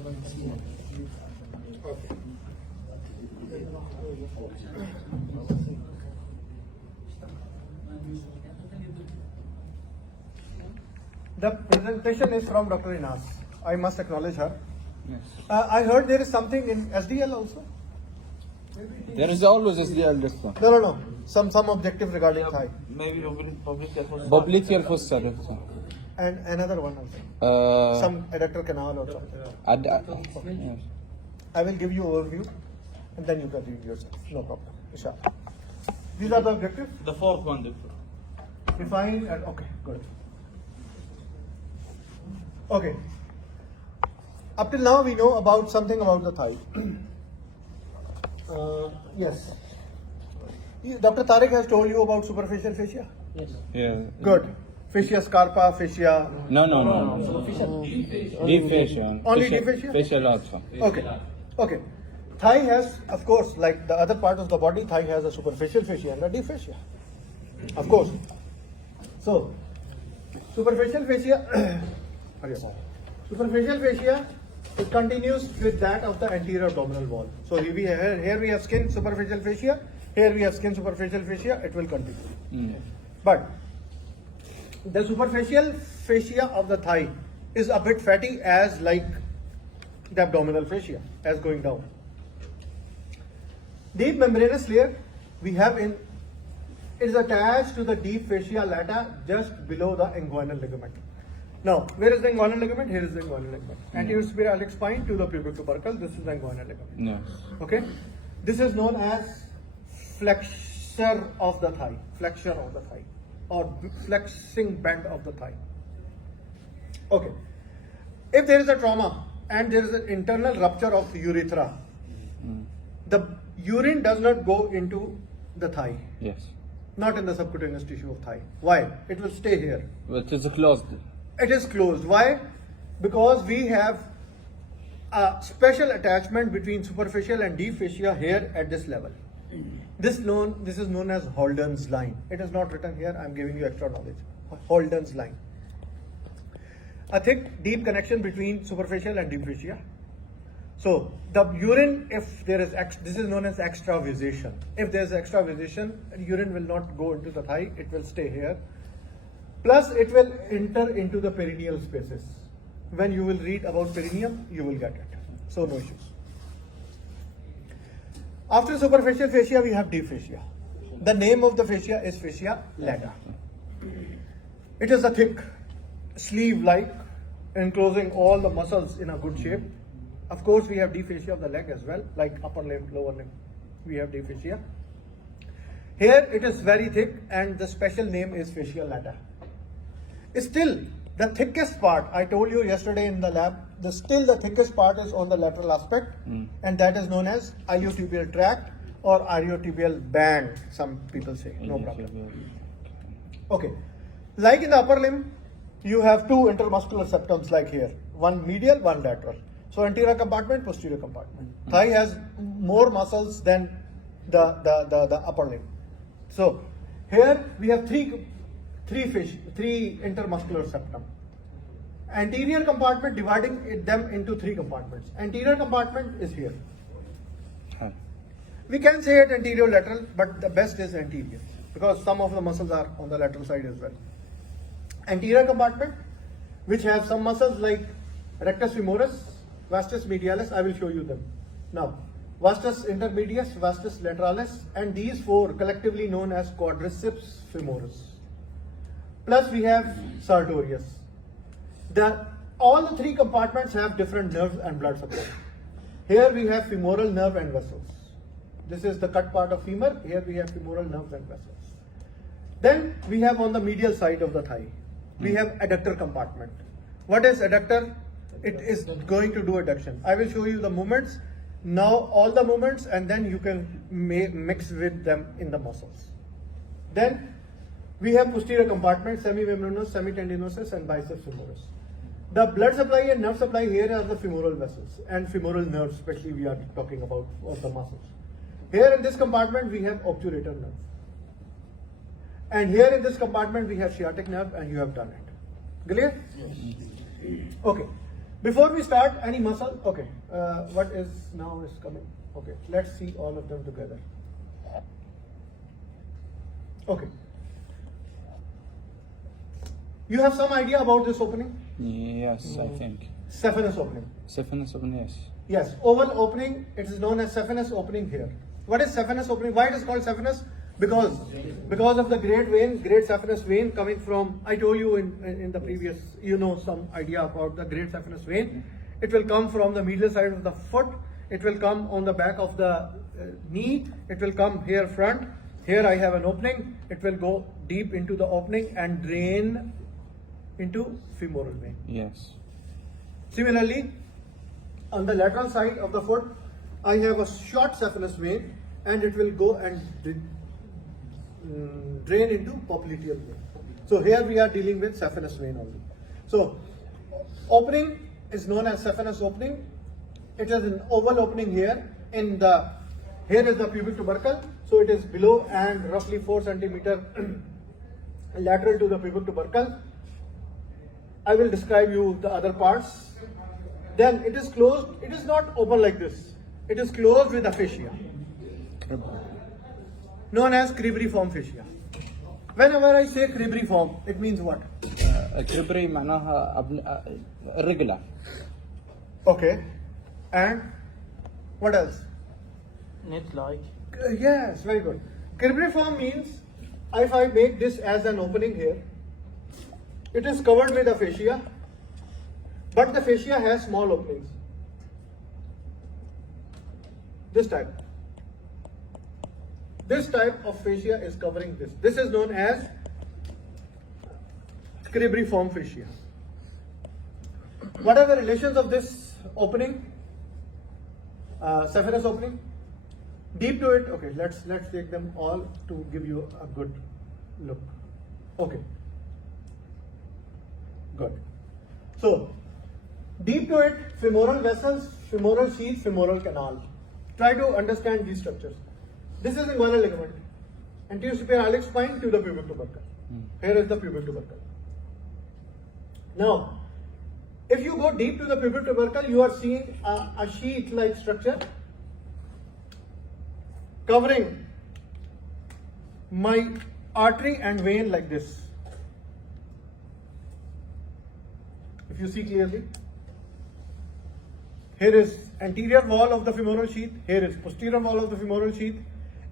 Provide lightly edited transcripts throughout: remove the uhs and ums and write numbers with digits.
Okay. The presentation is from Dr. Inas. I must acknowledge her. Yes. I heard there is something in SDL also. There is always SDL this one. No. Some objective regarding thigh. Maybe public health service. And another one also. Some adductor canal or something. Yes. I will give you overview and then you can read yourself. No problem. Inshallah. These are the objectives. The fourth one, Doctor. Define and okay, good. Okay. Up till now we know about something about the thigh. Yes. Dr. Tariq has told you about superficial fascia? Yes. Yeah. Good. Fascia scarpa, fascia. No. Superficial. Deep fascia. Only deep fascia? Facial also. Okay. Thigh has, of course, like the other part of the body, thigh has a superficial fascia and a deep fascia. Of course. So, superficial fascia, superficial fascia, it continues with that of the anterior abdominal wall. So here we have skin superficial fascia, here we have skin superficial fascia, it will continue. But the superficial fascia of the thigh is a bit fatty as like the abdominal fascia as going down. Deep membranous layer we have in is attached to the deep fascia lata just below the inguinal ligament. Now, where is the inguinal ligament? Here is the inguinal ligament. Anterior superior iliac spine to the pubic tubercle. This is the inguinal ligament. No. Okay. This is known as flexure of the thigh. Flexure of the thigh, or flexing bend of the thigh. Okay. If there is a trauma and there is an internal rupture of urethra, the urine does not go into the thigh. Yes. Not in the subcutaneous tissue of thigh. Why? It will stay here. But it's closed. It is closed. Why? Because we have a special attachment between superficial and deep fascia here at this level. This is known as Holden's line. It is not written here. I am giving you extra knowledge. Holden's line. A thick, deep connection between superficial and deep fascia. So the urine, if there is this is known as extravasation. If there is extravasation, urine will not go into the thigh. It will stay here. Plus, it will enter into the perineal spaces. When you will read about perineum, you will get it. So no issues. After superficial fascia, we have deep fascia. The name of the fascia is fascia lata. It is a thick sleeve-like, enclosing all the muscles in a good shape. Of course, we have deep fascia of the leg as well, like upper limb, lower limb. We have deep fascia. Here, it is very thick, and the special name is fascia lata. Still, the thickest part, I told you yesterday in the lab, the thickest part is on the lateral aspect, and that is known as iliotibial tract or iliotibial band, some people say, no problem. Okay, like in the upper limb, you have two intermuscular septums like here, one medial, one lateral. So anterior compartment, posterior compartment. Thigh has more muscles than the upper limb. So here we have three intermuscular septum. Anterior compartment, dividing them into three compartments. Anterior compartment is here. We can say it anterior lateral, but the best is anterior because some of the muscles are on the lateral side as well. Anterior compartment, which have some muscles like rectus femoris, vastus medialis, I will show you them. Now, vastus intermedius, vastus lateralis, and these four collectively known as quadriceps femoris. Plus we have sartorius. All the three compartments have different nerves and blood supply. Here we have femoral nerve and vessels. This is the cut part of femur. Here we have femoral nerves and vessels. Then we have on the medial side of the thigh, we have adductor compartment. What is adductor? It is going to do adduction. I will show you the movements. Now all the movements, and then you can mix with them in the muscles. Then we have posterior compartment, semimembranous, semitendinosus, and biceps femoris. The blood supply and nerve supply here are the femoral vessels and femoral nerves, especially we are talking about of the muscles. Here in this compartment we have obturator nerve. And here in this compartment we have sciatic nerve, and you have done it. Clear? Yes. Okay. Before we start any muscle, okay, what is now is coming? Okay, let's see all of them together. Okay. You have some idea about this opening? Yes, I think. Saphenous opening. Saphenous open, yes. Yes, oval opening, it is known as saphenous opening here. What is saphenous opening? Why it is called saphenous? Because of the great vein, great saphenous vein coming from, I told you in the previous, you know some idea about the great saphenous vein. It will come from the medial side of the foot, it will come on the back of the knee, it will come here front. Here I have an opening, it will go deep into the opening and drain into femoral vein. Yes. Similarly, on the lateral side of the foot, I have a short saphenous vein and it will go and drain into popliteal vein. So here we are dealing with saphenous vein only. So opening is known as saphenous opening. It is an oval opening here. Here is the pubic tubercle. So it is below and roughly 4 centimeter lateral to the pubic tubercle. I will describe you the other parts. Then it is closed. It is not open like this. It is closed with a fascia, known as cribriform fascia. Whenever I say cribriform, it means what? كريبري معناها irregular. Okay. And what else? Net-like. Yes, very good. Cribriform means if I make this as an opening here, it is covered with a fascia, but the fascia has small openings. This type. This type of fascia is covering this. This is known as cribriform fascia. What are the relations of this opening? Saphenous opening. Deep to it. Okay, let's take them all to give you a good look. Okay. Good. So, deep to it, femoral vessels, femoral sheath, femoral canal. Try to understand these structures. This is inguinal ligament. Anterior superior iliac spine to the pubic tubercle. Here is the pubic tubercle. Now, if you go deep to the pubic tubercle, you are seeing a sheath-like structure covering my artery and vein like this. If you see clearly, here is anterior wall of the femoral sheath, here is posterior wall of the femoral sheath,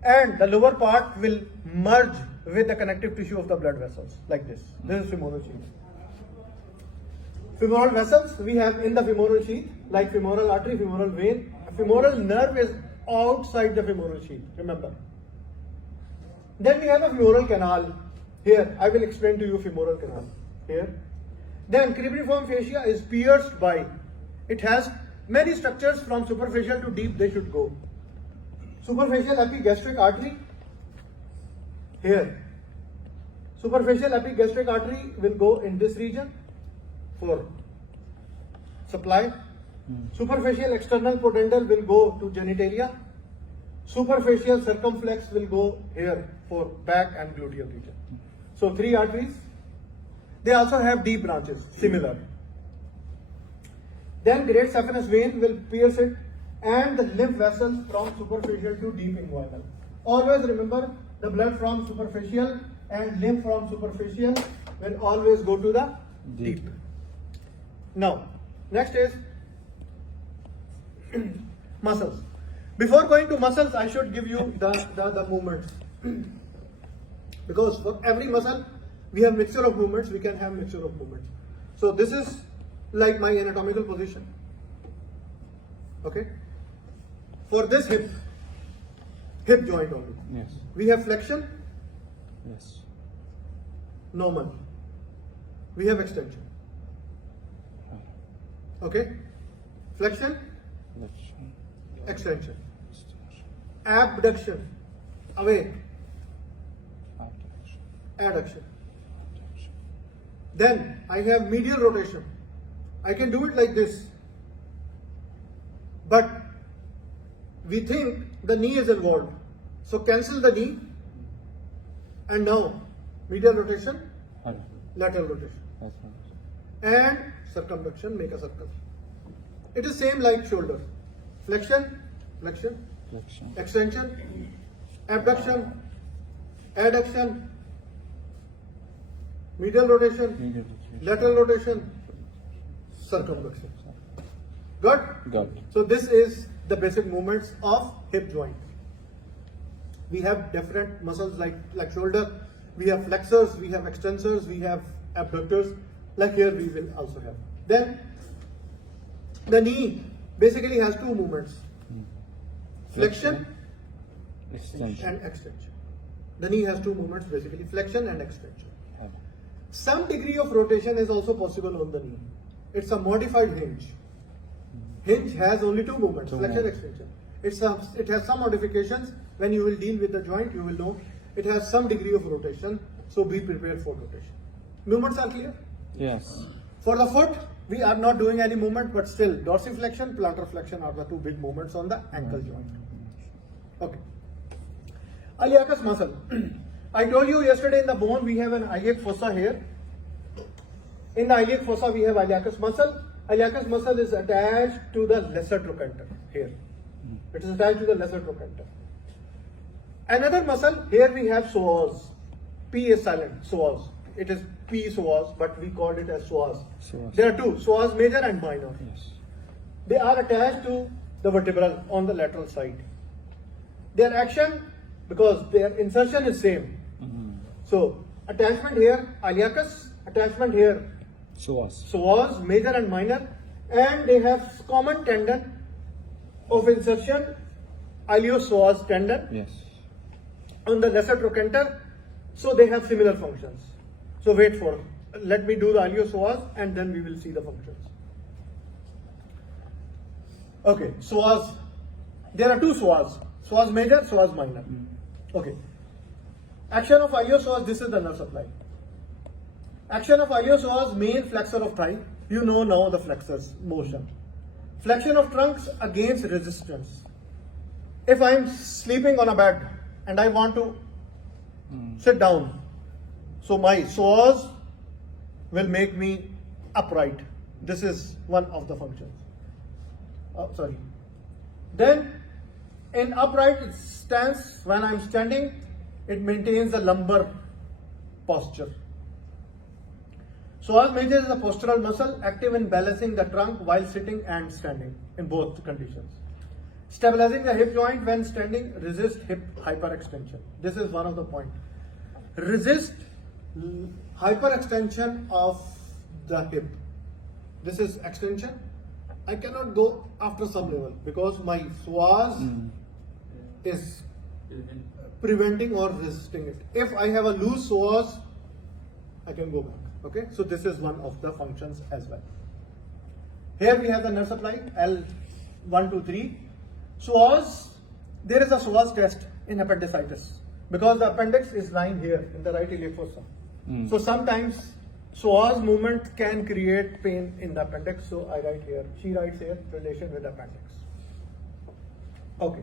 and the lower part will merge with the connective tissue of the blood vessels like this. This is femoral sheath. Femoral vessels we have in the femoral sheath, like femoral artery, femoral vein. A femoral nerve is outside the femoral sheath, remember. Then we have a femoral canal. Here, I will explain to you femoral canal. Here. Then cribriform fascia is pierced by, it has many structures from superficial to deep they should go. Superficial epigastric artery, here. Superficial epigastric artery will go in this region for supply. Superficial external pudendal will go to genitalia. Superficial circumflex will go here for back and gluteal region. So 3 arteries. They also have deep branches, similar. Then great saphenous vein will pierce it and the lymph vessels from superficial to deep inguinal. Always remember the blood from superficial and lymph from superficial will always go to the deep. Now, next is muscles. Before going to muscles, I should give you the movements. Because for every muscle, we have mixture of movements, we can have mixture of movements. So this is like my anatomical position. Okay. For this hip joint only. Yes. We have flexion, Yes. normal. We have extension. Okay. Flexion, Flexion. extension. Extension. Abduction, away. Abduction. Adduction. Abduction. Then I have medial rotation. I can do it like this. But we think the knee is involved. So cancel the knee. And now medial rotation, Hello. lateral rotation. That's right. And circumduction, make a circle. It is same like shoulder. Flexion, flexion, Flexion. extension, abduction, adduction, medial rotation, Medial rotation. lateral rotation, circumflexion. Good? Got it. So this is the basic movements of hip joint. We have different muscles like shoulder, we have flexors, we have extensors, we have abductors, like here we will also have. Then the knee basically has two movements, flexion Extension. and extension. The knee has two movements basically, flexion and extension. Some degree of rotation is also possible on the knee. It's a modified hinge. Hinge has only two movements, Two flexion, movements. extension. It has some modifications. When you will deal with the joint, you will know it has some degree of rotation. So be prepared for rotation. Movements are clear? Yes. For the foot, we are not doing any movement, but still dorsiflexion, plantar flexion are the two big movements on the ankle joint. Okay. Iliacus muscle. I told you yesterday in the bone we have an iliac fossa here. In the iliac fossa we have iliacus muscle. Iliacus muscle is attached to the lesser trochanter here. It is attached to the lesser trochanter. Another muscle, here we have psoas. P is silent, psoas. It is P psoas, but we called it as psoas. Psoas. There are two, psoas major and minor. Yes. They are attached to the vertebral on the lateral side. Their action, because their insertion is same. So attachment here, iliacus, attachment here, Psoas. psoas, major and minor, and they have common tendon of insertion, iliopsoas tendon Yes. on the lesser trochanter. So they have similar functions. So wait for, let me do the iliopsoas and then we will see the functions. Okay, psoas. There are two psoas, psoas major, psoas minor. Okay. Action of iliopsoas, this is the nerve supply. Action of iliopsoas, main flexor of thigh. You know now the flexors motion. Flexion of trunks against resistance. If I am sleeping on a bed and I want to sit down, so my psoas will make me upright. This is one of the functions. Sorry. Then in upright stance, when I am standing, it maintains a lumbar posture. Psoas major is a postural muscle active in balancing the trunk while sitting and standing in both conditions. Stabilizing the hip joint when standing, resist hip hyperextension. This is one of the points. Resist hyperextension of the hip. This is extension. I cannot go after some level because my psoas is preventing or resisting it. If I have a loose psoas, I can go back. Okay, so this is one of the functions as well. Here we have the nerve supply L1, 2, 3. Psoas, there is a psoas test in appendicitis because the appendix is lying here in the right iliac fossa. So sometimes psoas movement can create pain in the appendix. So I write here, she writes here, relation with appendix. Okay.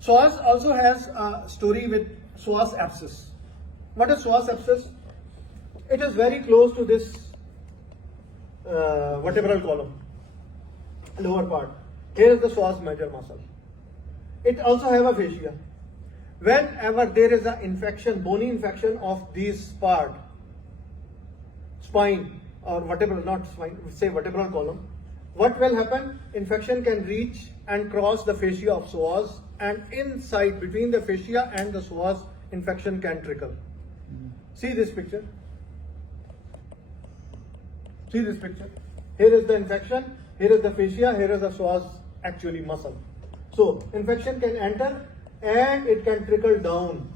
Psoas also has a story with psoas abscess. What is psoas abscess? It is very close to this vertebral column, lower part. Here is the psoas major muscle. It also have a fascia. Whenever there is an infection, bony infection of this part, spine or vertebral, not spine, say vertebral column, what will happen? Infection can reach and cross the fascia of psoas, and inside between the fascia and the psoas, infection can trickle. See this picture. See this picture. Here is the infection, here is the fascia, here is the psoas actually muscle. So infection can enter and it can trickle down.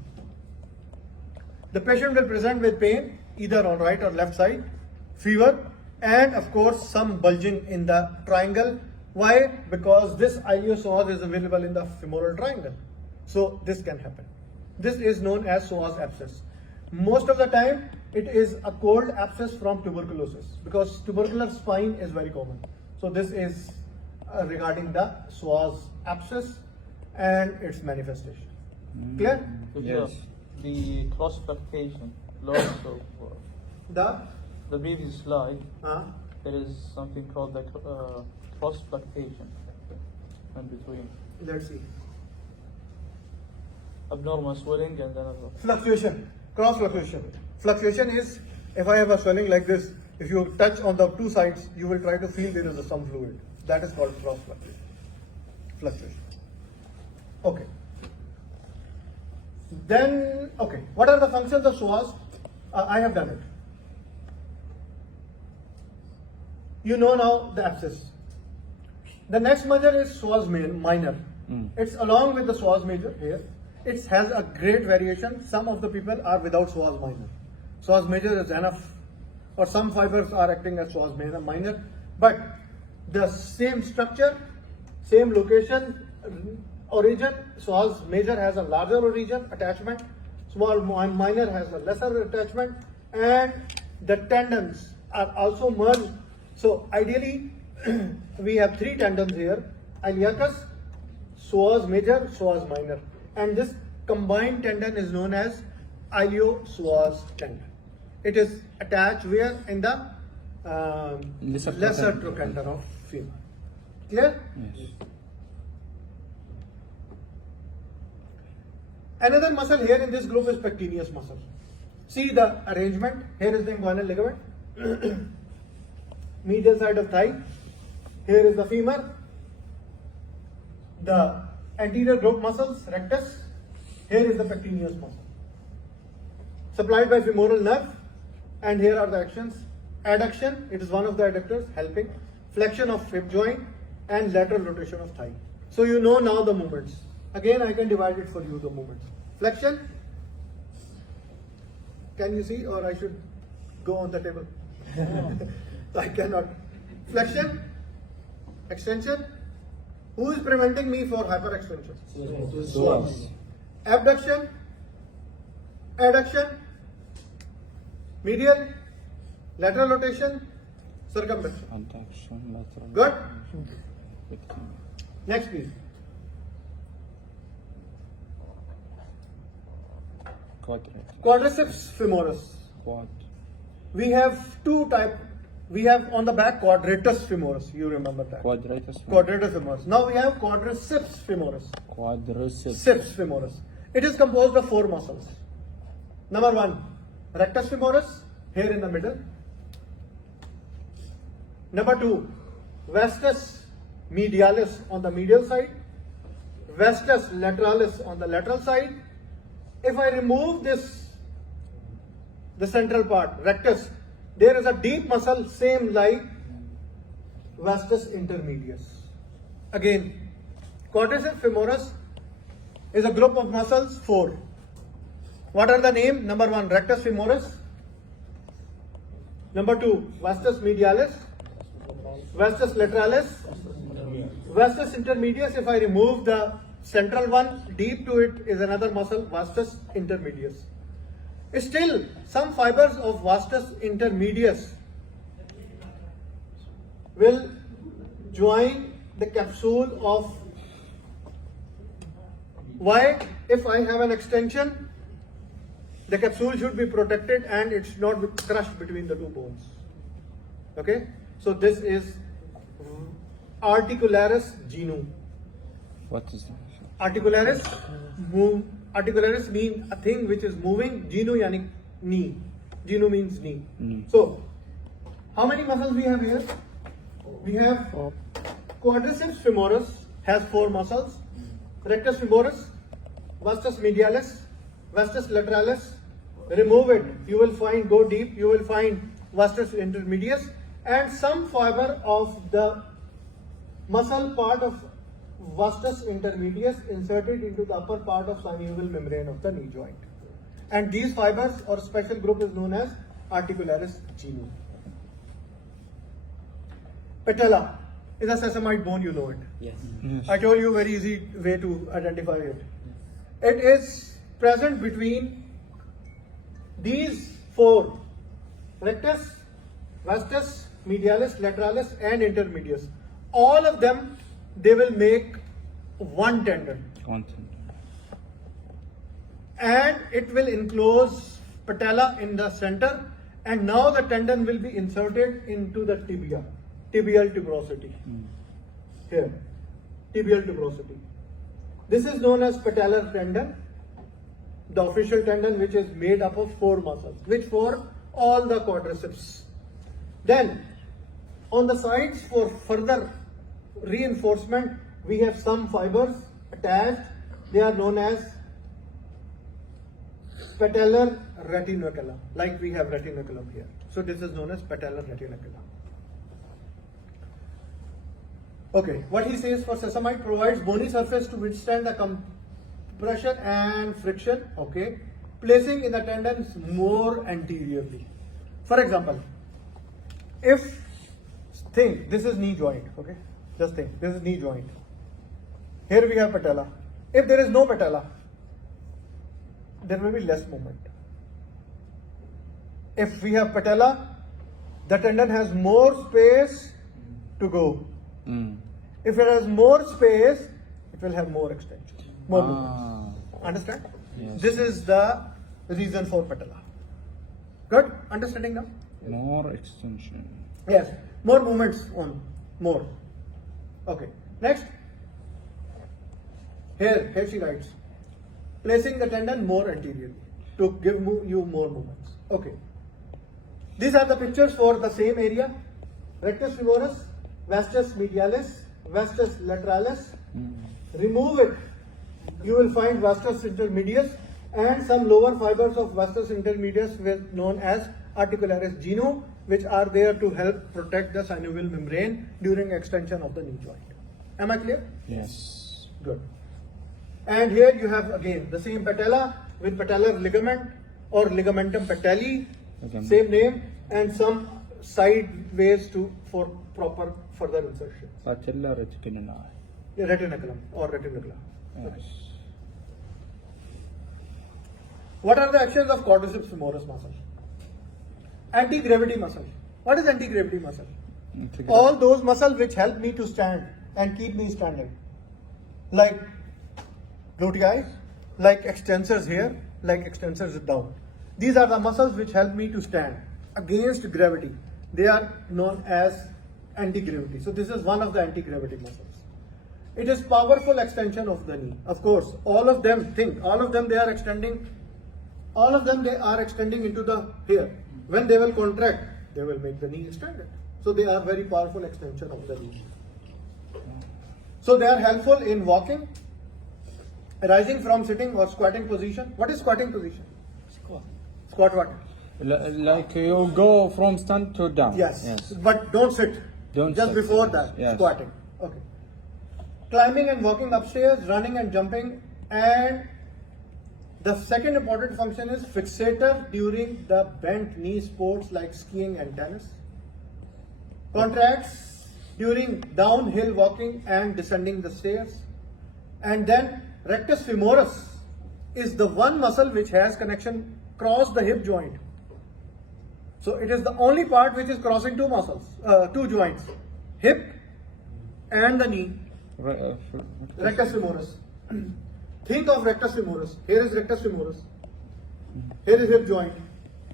The patient will present with pain either on right or left side, fever, and of course some bulging in the triangle. Why? Because this iliopsoas is available in the femoral triangle. So this can happen. This is known as psoas abscess. Most of the time it is a cold abscess from tuberculosis because tubercular spine is very common. So this is regarding the psoas abscess and its manifestation. Clear? Yes. The classification, lots of The the previous slide, there is something called the cross fluctuation in between. Let's see. Abnormal swelling and then other. Fluctuation, cross fluctuation. Fluctuation is if I have a swelling like this, if you touch on the two sides, you will try to feel there is some fluid. That is called cross fluctuation. Fluctuation. Okay. Then, okay, what are the functions of psoas? I have done it. You know now the abscess. The next measure is psoas minor. It's along with the psoas major here. It has a great variation. Some of the people are without psoas minor. Psoas major is enough, or some fibers are acting as psoas minor, but the same structure, same location, origin. Psoas major has a larger origin attachment, small minor has a lesser attachment, and the tendons are also merged. So ideally, we have three tendons here: iliacus, psoas major, psoas minor, and this combined tendon is known as iliopsoas tendon. It is attached where in the lesser trochanter of femur. Clear? Yes. Another muscle here in this group is pectineus muscle. See the arrangement. Here is the inguinal ligament, medial side of thigh. Here is the femur. The anterior group muscles, rectus. Here is the pectineus muscle. Supplied by femoral nerve. And here are the actions. Adduction, it is one of the adductors helping. Flexion of hip joint and lateral rotation of thigh. So you know now the movements. Again, I can divide it for you, the movements. Flexion. Can you see, or I should go on the table? I cannot. Flexion. Extension. Who is preventing me for hyperextension? Psoas. Abduction. Adduction. Medial. Lateral rotation. Circumflexion. Adduction, lateral. Good? Pectineus. Next, please. Quadriceps femoris. Quad. We have two type. We have on the back quadratus femoris. You remember that? Quadratus. Quadratus femoris. Now we have quadriceps femoris. Quadriceps. Ceps femoris. It is composed of four muscles. Number one, rectus femoris, here in the middle. Number two, vastus medialis on the medial side. Vastus lateralis on the lateral side. If I remove this, the central part, rectus, there is a deep muscle, same like vastus intermedius. Again, quadriceps femoris is a group of muscles, four. What are the name? Number one, rectus femoris. Number two, vastus medialis. Vastus lateralis. Vastus intermedius, if I remove the central one, deep to it is another muscle, vastus intermedius. Still, some fibers of vastus intermedius will join the capsule of. Why? If I have an extension, the capsule should be protected and it should not be crushed between the two bones. Okay? So this is articularis genu. What is that? Articularis, articularis means a thing which is moving. Genu yani knee. Genu means knee. So, how many muscles we have here? We have quadriceps femoris has four muscles. Rectus femoris, vastus medialis, vastus lateralis. Remove it. You will find, go deep, you will find vastus intermedius and some fiber of the muscle part of vastus intermedius inserted into the upper part of synovial membrane of the knee joint. And these fibers or special group is known as articularis genu. Patella is a sesamoid bone, you know it. Yes. I told you very easy way to identify it. It is present between these four: rectus, vastus, medialis, lateralis and intermedius. All of them, they will make one tendon. Content. And it will enclose patella in the center And now the tendon will be inserted into the tibia, tibial tuberosity. Here, tibial tuberosity. This is known as patellar tendon, the official tendon, which is made up of 4 muscles, which form all the quadriceps. Then, on the sides for further reinforcement, we have some fibers attached. They are known as patellar retinaculum, like we have retinaculum here. So this is known as patellar retinaculum. Okay, what he says for sesamite provides bony surface to withstand the compression and friction, okay, placing in the tendons more anteriorly. For example, if think this is knee joint, okay, just think this is knee joint. Here we have patella. If there is no patella, there will be less movement. If we have patella, the tendon has more space to go. If it has more space, it will have more extension, more movement. Understand? Yes. This is the reason for patella. Good? Understanding now? More extension. Yes. More movements on more. Okay. Next. Here she writes, placing the tendon more anteriorly to give you more movements. Okay. These are the pictures for the same area. Rectus femoris, vastus medialis, vastus lateralis. Remove it. You will find vastus intermedius and some lower fibers of vastus intermedius known as articularis genu, which are there to help protect the synovial membrane during extension of the knee joint. Am I clear? Yes. Good. And here you have again the same patella with patellar ligament or ligamentum patelli, same name, and some sideways for proper further insertion. Patellar retinaculum. Retinaculum or retinaculum. Yes. What are the actions of quadriceps femoris muscle? Anti-gravity muscle. What is anti-gravity muscle? All those muscles which help me to stand and keep me standing. Like gluteus, like extensors here, like extensors down. These are the muscles which help me to stand against gravity. They are known as anti-gravity. So this is one of the anti-gravity muscles. It is powerful extension of the knee. Of course, all of them they are extending into the here. When they will contract, they will make the knee extended. So they are very powerful extension of the knee. So they are helpful in walking, rising from sitting or squatting position. What is squatting position? Squat what? Like you go from stand to down. Yes. But don't sit. Don't Just sit. before that, Yes. squatting. Okay. Climbing and walking upstairs, running and jumping, and the second important function is fixator during the bent knee sports like skiing and tennis. Contracts during downhill walking and descending the stairs. And then rectus femoris is the one muscle which has connection across the hip joint. So it is the only part which is crossing two muscles, two joints, hip and the knee. Rectus femoris. Think of rectus femoris. Here is rectus femoris. Here is hip joint.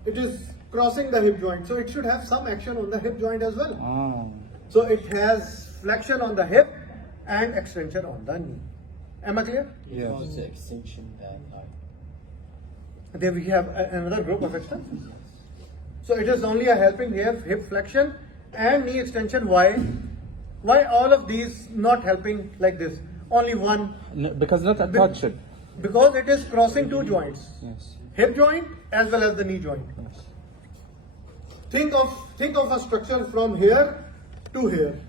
It is crossing the hip joint. So it should have some action on the hip joint as well. So it has flexion on the hip and extension on the knee. Am I clear? Yes. What's the extension that like? There we have another group of extensions. So it is only a helping here, hip flexion and knee extension. Why? Why all of these not helping like this? Only one. Because not attached. Because it is crossing two joints. Yes. Hip joint as well as the knee joint. Yes. Think of a structure from here to here.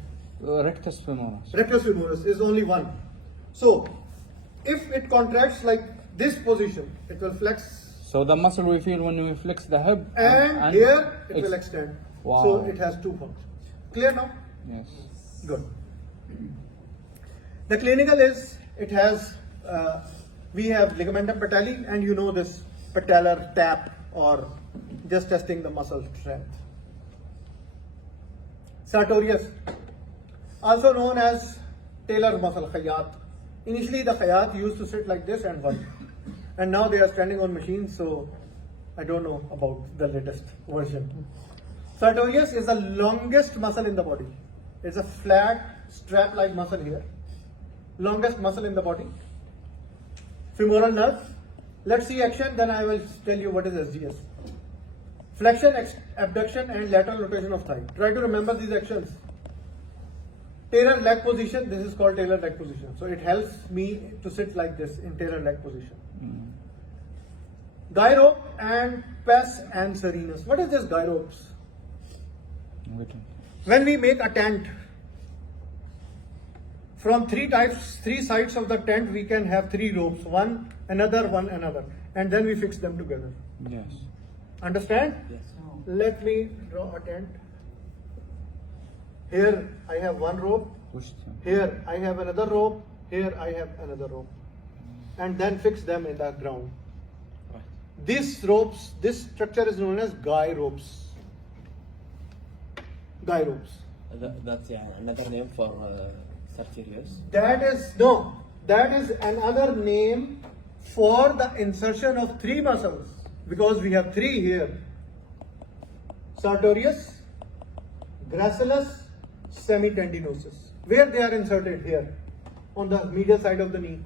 Rectus femoris. Rectus femoris is only one. So if it contracts like this position, it will flex. So the muscle we feel when we flex the hip And here it will extend. Wow. So it has two functions. Clear now? Yes. Good. The clinical is, it has, we have ligamentum patelli, and you know this patellar tap or just testing the muscle strength. Sartorius, also known as tailor muscle, khayat. Initially the khayat used to sit like this and work. And now they are standing on machines, so I don't know about the latest version. Sartorius is the longest muscle in the body. It's a flat strap-like muscle here. Longest muscle in the body. Femoral nerve. Let's see action, then I will tell you what is SGS. Flexion, abduction and lateral rotation of thigh. Try to remember these actions. Tailor leg position, this is called tailor leg position. So it helps me to sit like this in tailor leg position. Guy rope and pes and serenus. What is this guy ropes? When we make a tent, from three sides of the tent we can have three ropes, one another, and then we fix them together. Yes. Understand? Yes. Let me draw a tent. Here I have one rope, Push them. here I have another rope, here I have another rope, and then fix them in the ground. Right. These ropes, this structure is known as guy ropes. Guy ropes. That's another name for Sartorius. That is another name for the insertion of three muscles, because we have three here: sartorius, gracilis, semitendinosus. Where they are inserted? Here on the medial side of the knee.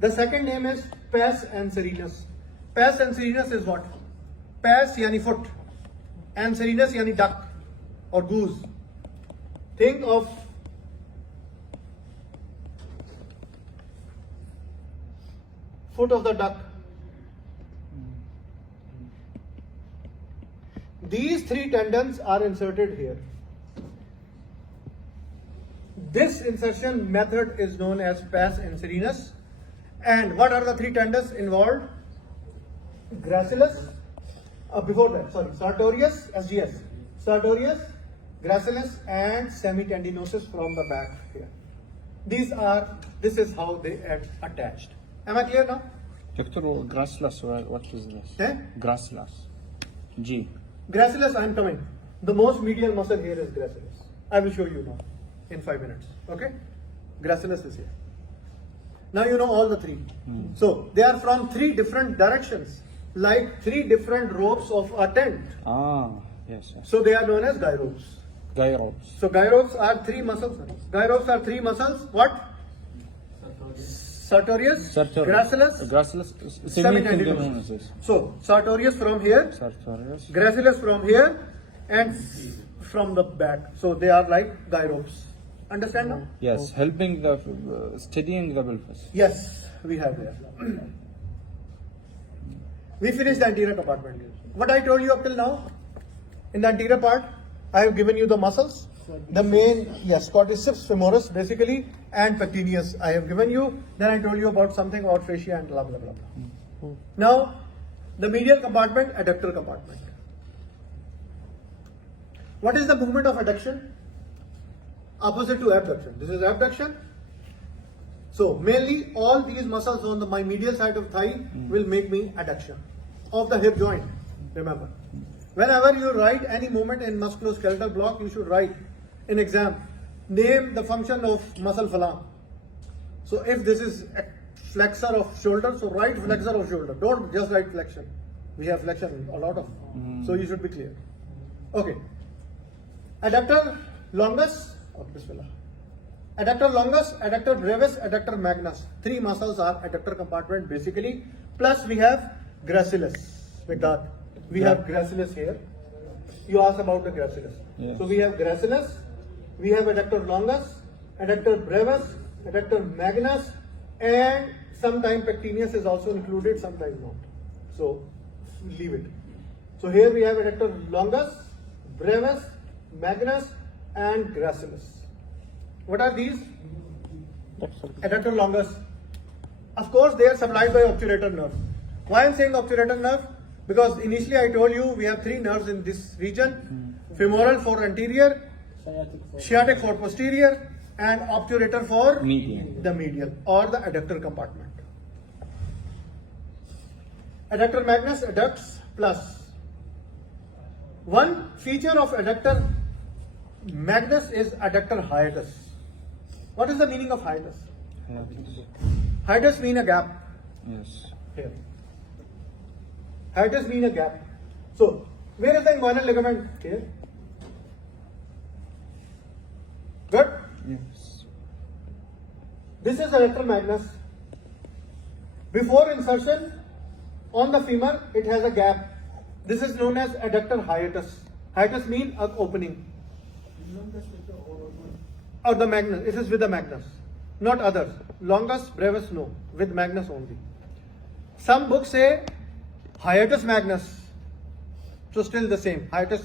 The second name is pes and serenus. Pes and serenus is what? Pes yani foot and serenus yani duck or goose. Think of foot of the duck. These three tendons are inserted here. This insertion method is known as pes and serenus. And what are the three tendons involved? Gracilis, sartorius, SGS. Sartorius, gracilis and semitendinosus from the back here. This is how they are attached. Am I clear now? Doctor, gracilis, what is this? Eh? Gracilis. G. Gracilis, I am coming. The most medial muscle here is gracilis. I will show you now in 5 minutes. Okay? Gracilis is here. Now you know all the three. So they are from three different directions, like three different ropes of a tent. Ah, yes. So they are known as guy ropes. Gyros. So guy ropes are three muscles. Guy ropes are three muscles. What? Sartorius, gracilis, Gracilis. semitendinosus. So sartorius from here, Sartorius. gracilis from here, and from the back. So they are like guy ropes. Understand now? Yes, helping the steadying the pelvis. Yes, we have there. We finished the anterior compartment. What I told you up till now, in the anterior part, I have given you the muscles. The main, quadriceps femoris basically, and pectineus I have given you. Then I told you about something about fascia and blah blah blah blah. Now, the medial compartment, adductor compartment. What is the movement of adduction? Opposite to abduction. This is abduction. So mainly all these muscles on my medial side of thigh will make me adduction of the hip joint. Remember, whenever you write any movement in musculoskeletal block, you should write in exam, name the function of muscle phalanx. So if this is a flexor of shoulder, so write flexor of shoulder. Don't just write flexion. We have flexion a lot of. So you should be clear. Okay. Adductor longus. Adductor longus, adductor brevis, adductor magnus. Three muscles are adductor compartment basically. Plus we have gracilis. With that, we have gracilis here. You asked about the gracilis. Yes. So we have gracilis, we have adductor longus, adductor brevis, adductor magnus, and sometimes pectineus is also included, sometimes not. So leave it. So here we have adductor longus, brevis, magnus, and gracilis. What are these? Adductor longus. Of course, they are supplied by obturator nerve. Why I am saying obturator nerve? Because initially I told you we have three nerves in this region: femoral for anterior, sciatic for posterior, and obturator for Medial. the medial or the adductor compartment. Adductor magnus adducts plus. One feature of adductor magnus is adductor hiatus. What is the meaning of hiatus? Hiatus means a gap Yes. here. Hiatus mean a gap. So, where is the inguinal ligament? Here. Good? Yes. This is adductor magnus. Before insertion on the femur, it has a gap. This is known as adductor hiatus. Hiatus means an opening. Or the magnus. It is with the magnus, not others. Longus, brevis, no. With magnus only. Some books say hiatus magnus. So still the same. Hiatus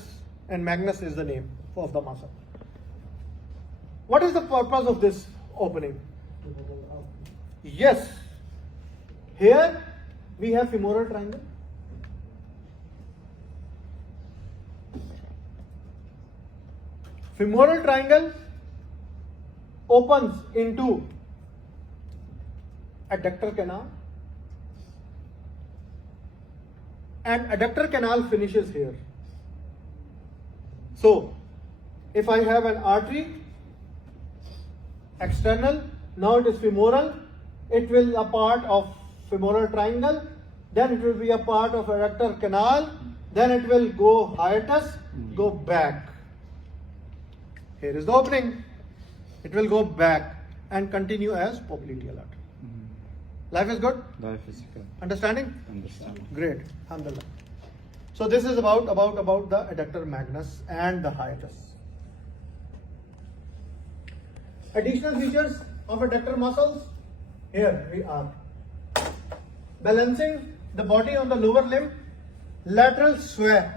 and magnus is the name of the muscle. What is the purpose of this opening? Yes. Here we have femoral triangle. Femoral triangle opens into adductor canal, and adductor canal finishes here. So, if I have an artery, external, now it is femoral, it will be a part of femoral triangle, then it will be a part of adductor canal, then it will go hiatus, go back. Here is the opening. It will go back and continue as popliteal artery. Life is good? Life is good. Understanding? Understand. Great. Alhamdulillah. So this is about the adductor magnus and the hiatus. Additional features of adductor muscles. Here we are. Balancing the body on the lower limb, lateral sway.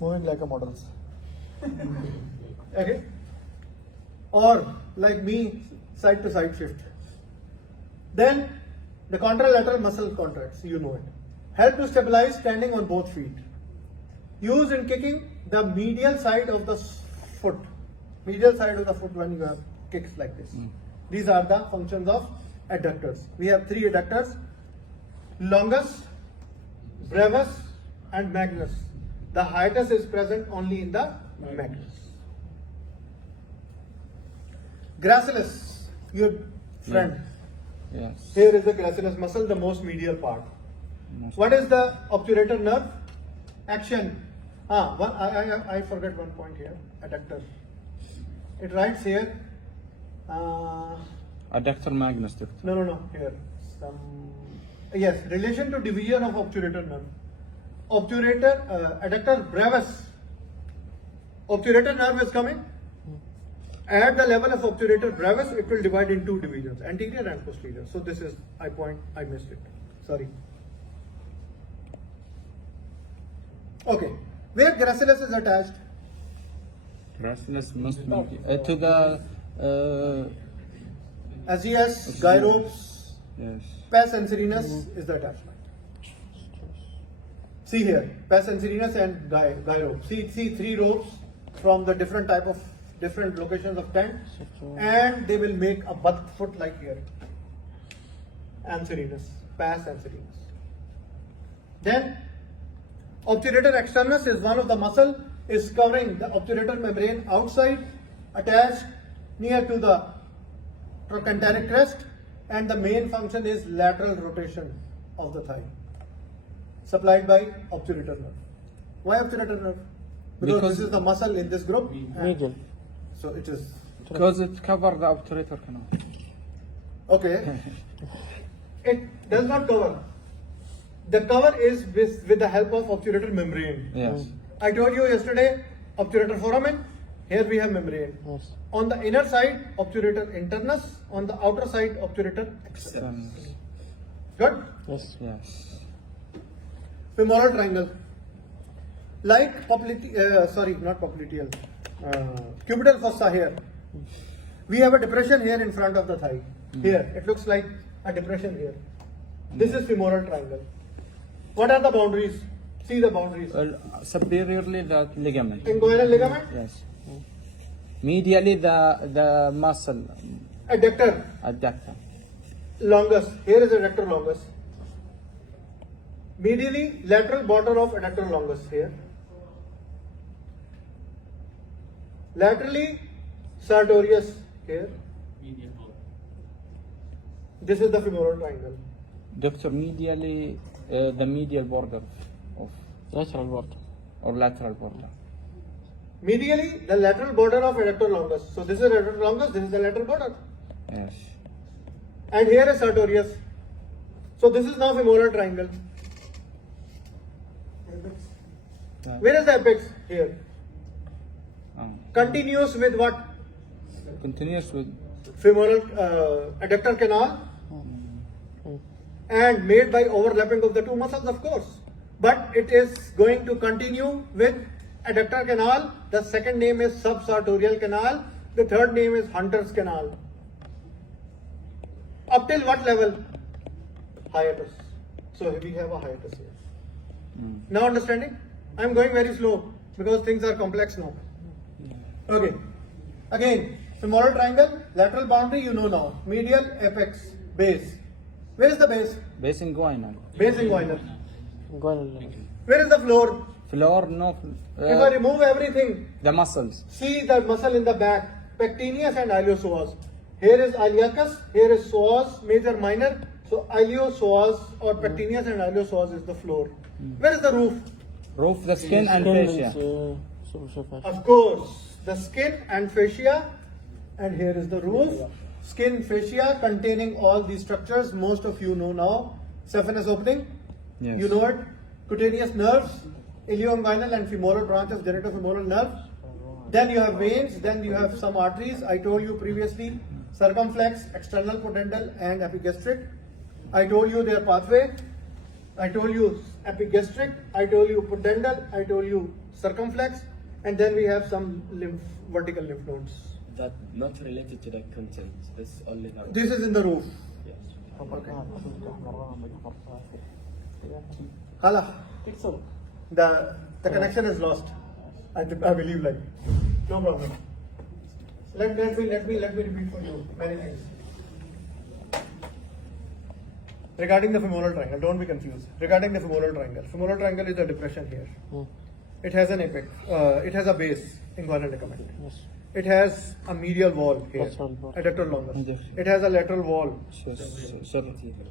Moving like a models. Okay. Or like me, side to side shift. Then the contralateral muscle contracts, you know it. Help to stabilize standing on both feet. Used in kicking the medial side of the foot. Medial side of the foot when you have kicks like this. These are the functions of adductors. We have three adductors: longus, brevis, and magnus. The hiatus is present only in the magnus. Gracilis, your friend. Yes. Here is the gracilis muscle, the most medial part. What is the obturator nerve? Action. I forgot one point here. Adductor. It writes here. Adductor magnus. No. Here. Yes. Relation to division of obturator nerve. Adductor brevis. Obturator nerve is coming. At the level of obturator brevis, it will divide in two divisions, anterior and posterior. So this is, I missed it. Sorry. Okay. Where gracilis is attached? Gracilis must be to the SES, gyropes, yes. pes anserinus is the attachment. See here, pes anserinus and gyropes. See three ropes from the different locations of tent, and they will make a butt foot like here. Anserinus, pes anserinus. Then obturator externus is one of the muscle, is covering the obturator membrane outside, attached near to the trochanteric crest, and the main function is lateral rotation of the thigh, supplied by obturator nerve. Why obturator nerve? Because this is the muscle in this group. Medial. So it is. Because it covers the obturator canal. Okay. It does not cover. The cover is with the help of obturator membrane. Yes. I told you yesterday, obturator foramen. Here we have membrane. Yes. On the inner side, obturator internus. On the outer side, obturator externus. Good? Yes. Yes. Femoral triangle. Like cubital fossa here. We have a depression here in front of the thigh. Here, it looks like a depression here. This is femoral triangle. What are the boundaries? See the boundaries. Superiorly the ligament. Inguinal ligament, Yes. Medially the muscle. adductor, Adductor. longus. Here is adductor longus. Medially, lateral border of adductor longus here. Laterally, sartorius here. This is the femoral triangle. Doctor, medially, the medial border of lateral border. or lateral border. Medially, the lateral border of adductor longus. So this is adductor longus, this is the lateral border. Yes. And here is sartorius. So this is now femoral triangle. Where is the apex? Here. Continuous with what? Continuous with Femoral adductor canal. And made by overlapping of the two muscles, of course. But it is going to continue with adductor canal. The second name is subsartorial canal. The third name is Hunter's canal. Up till what level? Hiatus. So we have a hiatus here. Now understanding? I am going very slow because things are complex now. Okay. Again, femoral triangle, lateral boundary you know now. Medial, apex, base. Where is the base? base inguinal. Base inguinal. Inguinal. Where is the floor? Floor, no. If I remove everything, The muscles. see the muscle in the back, pectineus and iliopsoas. Here is iliacus, here is psoas, major, minor. So iliopsoas or pectineus and iliopsoas is the floor. Where is the roof? Roof, the skin and fascia. Of course, the skin and fascia, and here is the roof. Skin, fascia containing all these structures. Most of you know now. Saphenous opening, Yes. you know it. Cutaneous nerves, ilioinguinal and femoral branch of genitofemoral nerve. Then you have veins, then you have some arteries. I told you previously, circumflex, external pudendal and epigastric. I told you their pathway. I told you epigastric, I told you pudendal, I told you circumflex, and then we have some vertical lymph nodes. That not related to the content. This only the. This is in the roof. Yes. Hala, the connection is lost. I believe like. No problem. Let me repeat for you many things. Regarding the femoral triangle, don't be confused. Regarding the femoral triangle is a depression here. It has an apex. It has a base, inguinal ligament. Yes. It has a medial wall here, Lateral wall. adductor longus. Yes. It has a lateral wall,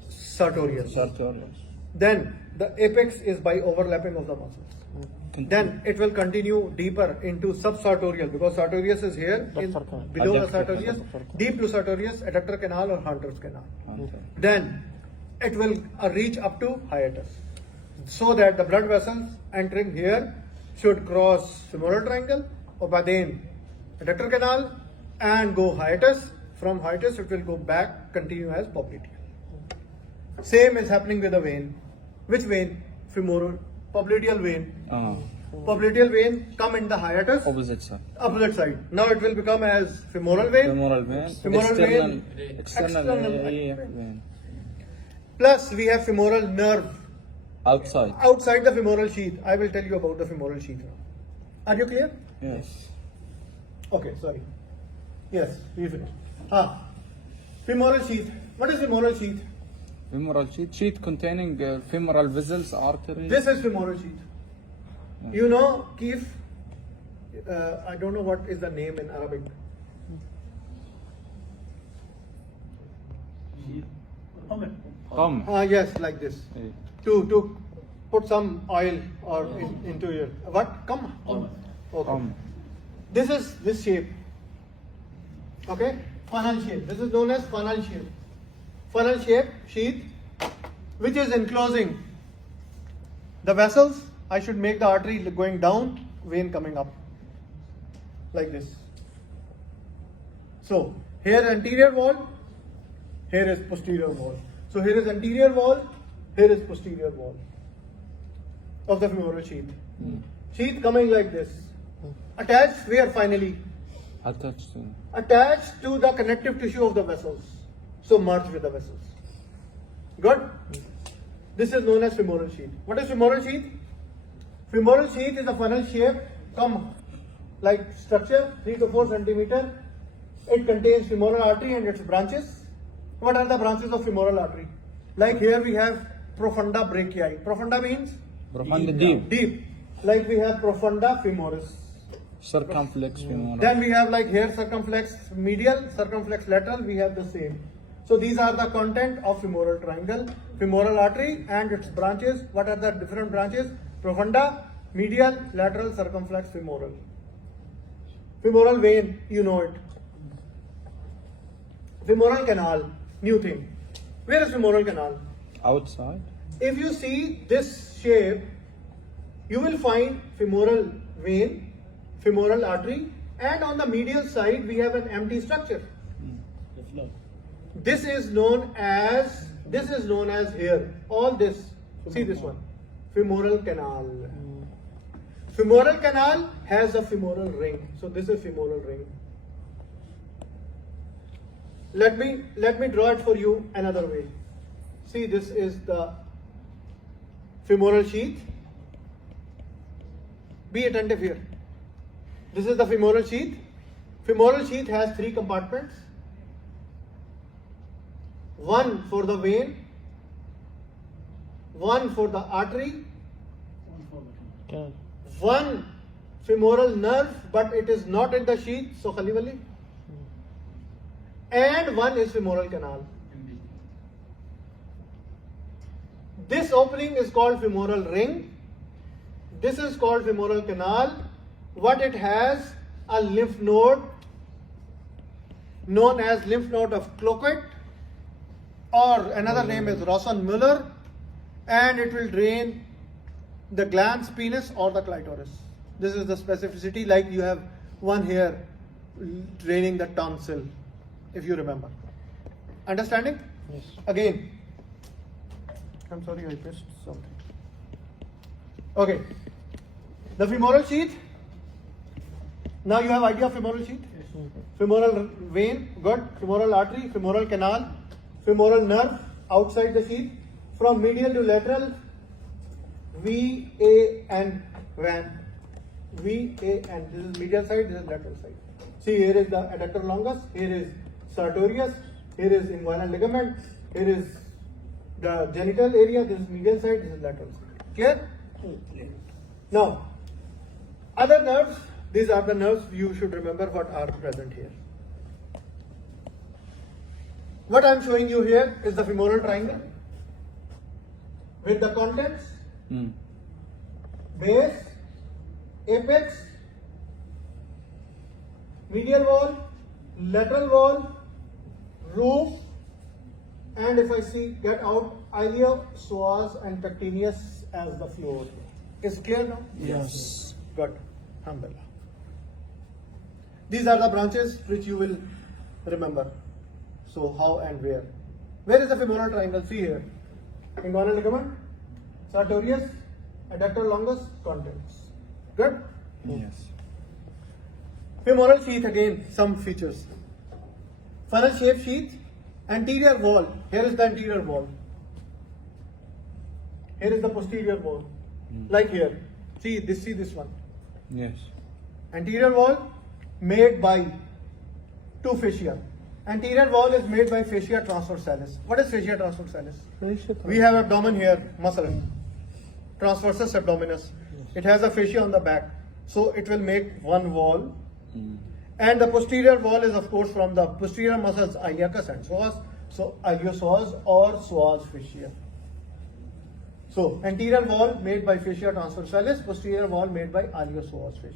sartorius. Sartorius. Then the apex is by overlapping of the muscles. Then it will continue deeper into subsartorial because sartorius is here in, Adductor. below the Adductor. sartorius, deep to sartorius, adductor canal or Hunter's canal. Then it will reach up to hiatus, so that the blood vessels entering here should cross femoral triangle, Opadane, adductor canal, and go hiatus. From hiatus, it will go back, continue as popliteal. Same is happening with the vein. Which vein? Femoral, popliteal vein. Popliteal vein come in the hiatus, Opposite side. opposite side. Now it will become as femoral vein. Femoral vein. Femoral vein. External External vein. Plus we have femoral nerve Outside. outside the femoral sheath. I will tell you about the femoral sheath now. Are you clear? Yes. Okay, sorry. Yes, we finished. Femoral sheath. What is femoral sheath? Femoral sheath. Sheath containing femoral vessels, arteries. This is femoral sheath. You know, Keef, I don't know what is the name in Arabic. Yes, like this. Eh. To put some oil or into your what? Come. Okay. This is this shape. Okay, funnel shape. This is known as funnel shape. Funnel shape sheath, which is enclosing the vessels. I should make the artery going down, vein coming up, like this. So here anterior wall, here is posterior wall. So here is anterior wall, here is posterior wall of the femoral sheath. Sheath coming like this. Attached where finally? Attached to. Attached to the connective tissue of the vessels. So merge with the vessels. Good? This is known as femoral sheath. What is femoral sheath? Femoral sheath is a funnel shape, like structure, 3 to 4 centimeter. It contains femoral artery and its branches. What are the branches of femoral artery? Like here we have profunda brachii. Profunda means? Profound deep. Deep. Like we have profunda femoris. Circumflex femoral. Then we have like here circumflex medial, circumflex lateral, we have the same. So these are the content of femoral triangle. femoral artery and its branches. What are the different branches? Profunda, medial, lateral, circumflex, femoral. Femoral vein, you know it. Femoral canal, new thing. Where is femoral canal? Outside. If you see this shape, you will find femoral vein, femoral artery, and on the medial side we have an empty structure. The floor. This is known as here. All this, see this one, femoral canal. Femoral canal has a femoral ring. So this is femoral ring. Let me draw it for you another way. See, this is the femoral sheath. Be attentive here. This is the femoral sheath. Femoral sheath has 3 compartments. One for the vein, one for the artery, one femoral nerve, but it is not in the sheath, so khali wali. And one is femoral canal. This opening is called femoral ring. This is called femoral canal. What it has? A lymph node known as lymph node of Cloquet, or another name is Rosen-Muller, and it will drain the glans penis or the clitoris. This is the specificity, like you have one here draining the tonsil, if you remember. Understanding? Yes. Again, I'm sorry, I missed something. Okay, the femoral sheath. Now you have idea of femoral sheath? Femoral vein, good. Femoral artery, femoral canal, femoral nerve outside the sheath. From medial to lateral, V, A, and van. V, A, and this is medial side, this is lateral side. See, here is the adductor longus, here is sartorius, here is inguinal ligament, here is the genital area, this is medial side, this is lateral side. Clear? Now, other nerves, these are the nerves you should remember what are present here. What I am showing you here is the femoral triangle with the contents, base, apex, medial wall, lateral wall, roof, and if I see get out ilio, psoas and pectineus as the floor. Is clear now? Yes. Good. Alhamdulillah. These are the branches which you will remember. So how and where? Where is the femoral triangle? See here. Inguinal ligament, sartorius, adductor longus, contents. Good? Yes. Femoral sheath, again, some features. Funnel shaped sheath, anterior wall. Here is the anterior wall. Here is the posterior wall. Like here. See this one. Yes. Anterior wall made by 2 fascia. Anterior wall is made by fascia transversalis. What is fascia transversalis? We have abdomen here, muscle. Transversus abdominis. It has a fascia on the back. So it will make one wall. And the posterior wall is of course from the posterior muscles iliacus and psoas. So iliopsoas or psoas fascia. So anterior wall made by fascia transversalis, posterior wall made by iliopsoas fascia.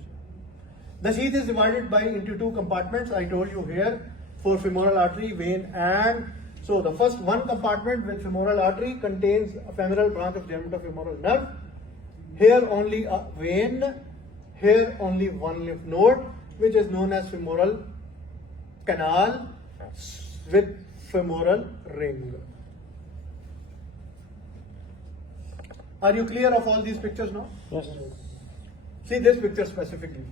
The sheath is divided into 2 compartments. I told you here for femoral artery, vein, and so the first one compartment with femoral artery contains a femoral branch of gematofemoral nerve. Here only a vein, here only one lymph node, which is known as femoral canal with femoral ring. Are you clear of all these pictures now? Yes. See this picture specifically.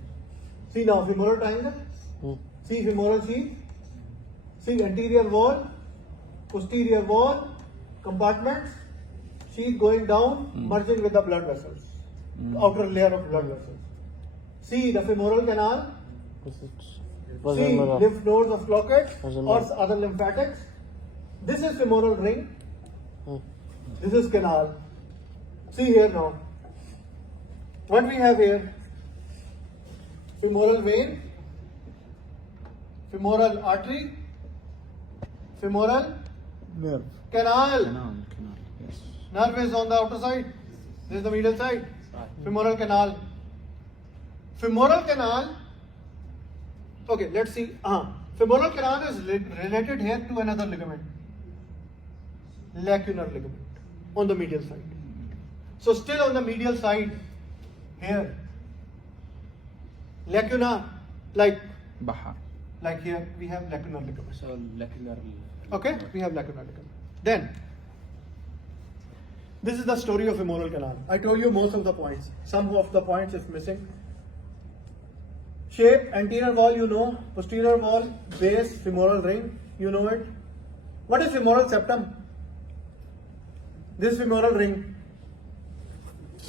See now femoral triangle. See femoral sheath. See anterior wall, posterior wall, compartments, sheath going down, merging with the blood vessels, outer layer of blood vessels. See the femoral canal. See lymph nodes of Cloquet or other lymphatics. This is femoral ring. This is canal. See here now. What we have here? Femoral vein, femoral artery, femoral Nerve. canal. Canal. Nerve is on the outer side. This is the medial side. Femoral canal. Femoral canal. Okay, let's see. Femoral canal is related here to another ligament. Lacunar ligament on the medial side. So still on the medial side here. Lacuna, like Baha. here we have lacunar ligament. So lacunar. Okay, we have lacunar ligament. Then this is the story of femoral canal. I told you most of the points. Some of the points is missing. Shape, anterior wall you know, posterior wall, base, femoral ring, you know it. What is femoral septum? This femoral ring.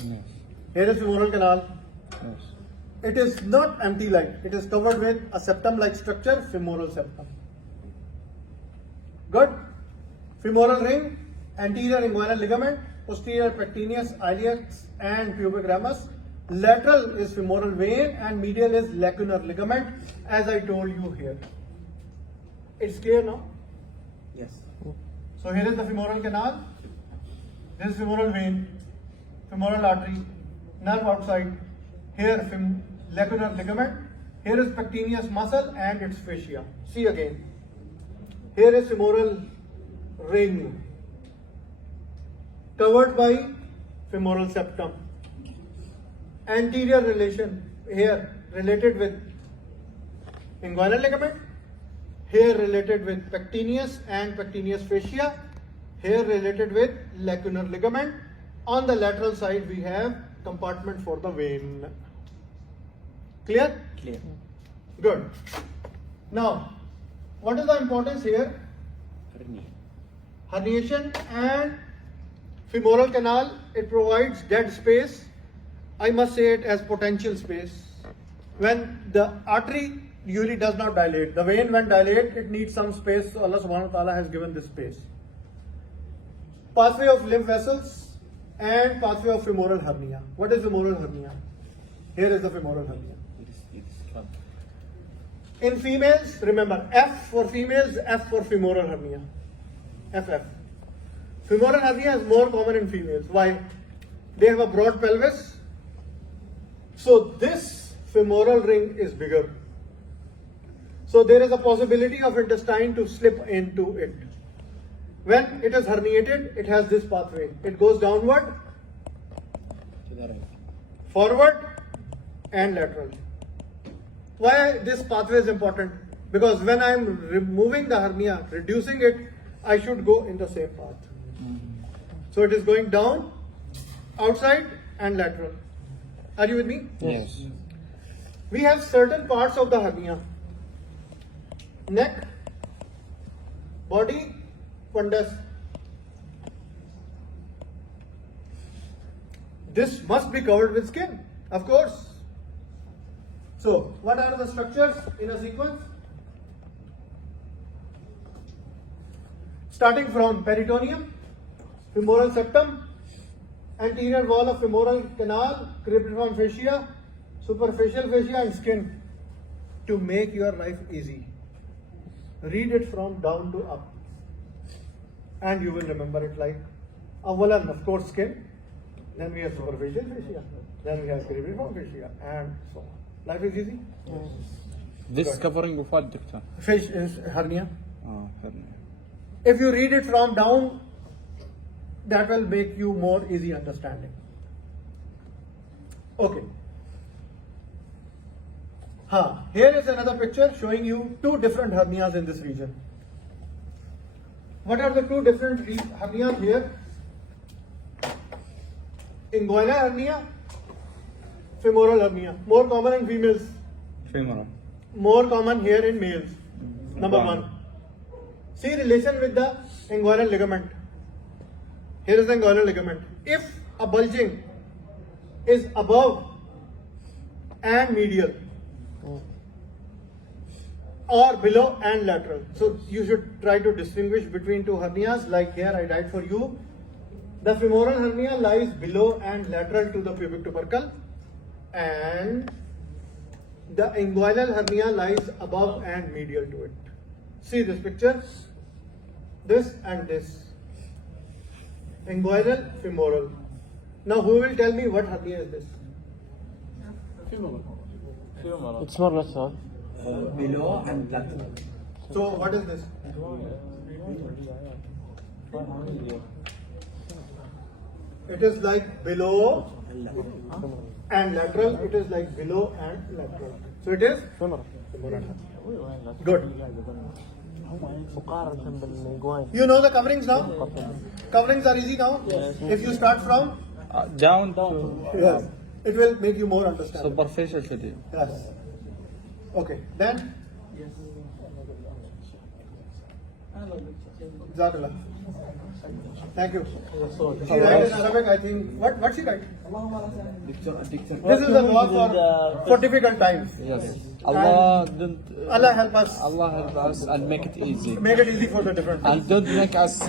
Yes. Here is femoral canal. Yes. It is not empty like, it is covered with a septum-like structure, femoral septum. Good. Femoral ring, anterior inguinal ligament, posterior pectineus, iliacs and pubic ramus. Lateral is femoral vein and medial is lacunar ligament, as I told you here. It's clear now? Yes. So here is the femoral canal. This is femoral vein, femoral artery, nerve outside. Here lacunar ligament. Here is pectineus muscle and its fascia. See again. Here is femoral ring, covered by femoral septum. Anterior relation here related with inguinal ligament. Here related with pectineus and pectineus fascia. Here related with lacunar ligament. On the lateral side we have compartment for the vein. Clear? Clear. Good. Now, what is the importance here? Hernia. Herniation and femoral canal, it provides dead space. I must say it as potential space. When the artery usually does not dilate, the vein when dilate, it needs some space. So Allah subhanahu wa ta'ala has given this space. Pathway of lymph vessels and pathway of femoral hernia. What is femoral hernia? Here is the femoral hernia. It is club. In females, remember F for females, F for femoral hernia. FF. Femoral hernia is more common in females. Why? They have a broad pelvis. So this femoral ring is bigger. So there is a possibility of intestine to slip into it. When it is herniated, it has this pathway. It goes downward, To the right. forward and lateral. Why this pathway is important? Because when I am removing the hernia, reducing it, I should go in the same path. So it is going down, outside and lateral. Are you with me? Yes. We have certain parts of the hernia. Neck, body, fundus. This must be covered with skin, of course. So, what are the structures in a sequence? Starting from peritoneum, femoral septum, anterior wall of femoral canal, cribriform fascia, superficial fascia and skin. To make your life easy, read it from down to up and you will remember it like avalan, of course, skin, then we have superficial fascia, then we have cribriform fascia and so on. Life is easy. This covering of what, doctor? Fish is hernia. Hernia. If you read it from down, that will make you more easy understanding. Okay. Here is another picture showing you two different hernias in this region. What are the two different hernias here? Inguinal hernia, femoral hernia. More common in females, Femoral. more common here in males. Number one. See relation with the inguinal ligament. Here is the inguinal ligament. If a bulging is above and medial or below and lateral, so you should try to distinguish between two hernias. Like here I write for you, the femoral hernia lies below and lateral to the pubic tubercle, and the inguinal hernia lies above and medial to it. See this picture, this and this. Inguinal, femoral. Now who will tell me what hernia is this? Femoral. It's more lateral. Below and lateral. So what is this? It is like below and lateral. It is like below and lateral. So it is Femoral. good. مقارنة بالجوين. You know the coverings now? Coverings are easy now. If you start from, Down. yes, it will make you more understand. Superficial شديد. Yes. Okay. Then. Jazakallah. Thank you. She writes in Arabic, I think. What she write? This is a dua for difficult times. Yes. Allah don't. Allah help us. Allah help us and make it easy. Make it easy for the different. And don't make us.